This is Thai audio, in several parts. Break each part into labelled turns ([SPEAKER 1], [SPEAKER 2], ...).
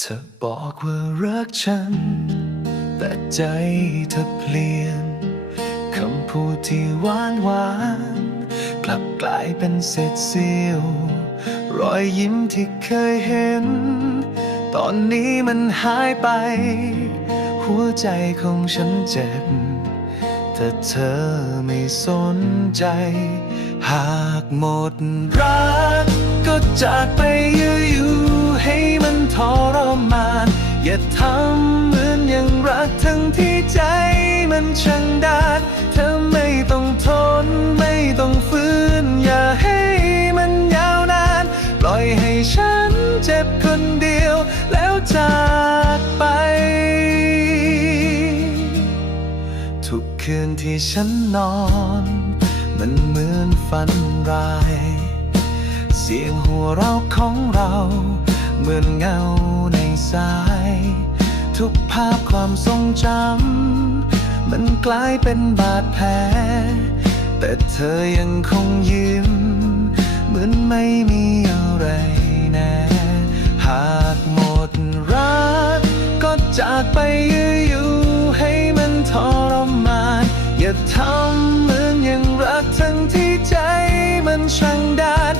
[SPEAKER 1] เธอบอกว่ารักฉัน แต่ใจเธอเปลี่ยน คำพูดที่หวานหวาน กลับกลายเป็นเศษเสี้ยว รอยยิ้มที่เคยเห็น ตอนนี้มันหายไป หัวใจของฉันเจ็บ แต่เธอไม่สนใจ หากหมดรักก็จากไปอยู่ ให้มันทรมาน อย่าทำเหมือนยังรักทั้งที่ใจมันช่างดานเธอไม่ต้องทนไม่ต้องฝืน อย่าให้มันยาวนาน ปล่อยให้ฉันเจ็บคนเดียว แล้วจากไป ทุกคืนที่ฉันนอน มันเหมือนฝันร้าย เสียงหัวเราะของเรา เหมือนเงาในสาย ทุกภาพความทรงจำมันกลายเป็นบาดแผล แต่เธอยังคงยิ้ม เหมือนไม่มีอะไรแน่ หากหมดรัก ก็จากไปอยู่ให้มันทรมาน อย่าทำเหมือนยังรักทั้งที่ใจมันช่างดาน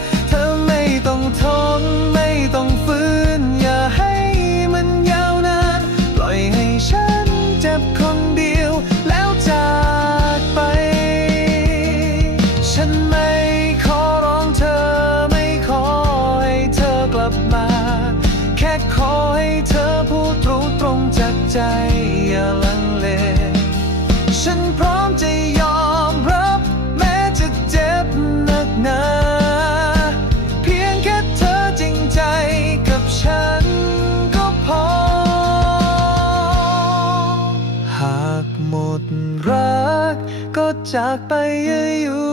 [SPEAKER 1] ขอให้เธอพูดตรงตรงจากใจอย่าลัง จากไปอย่าอยู่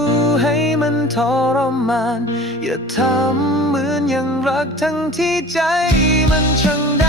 [SPEAKER 1] ให้มันทรมาน อย่าทำเหมือนยังรักทั้งที่ใจมันช่าง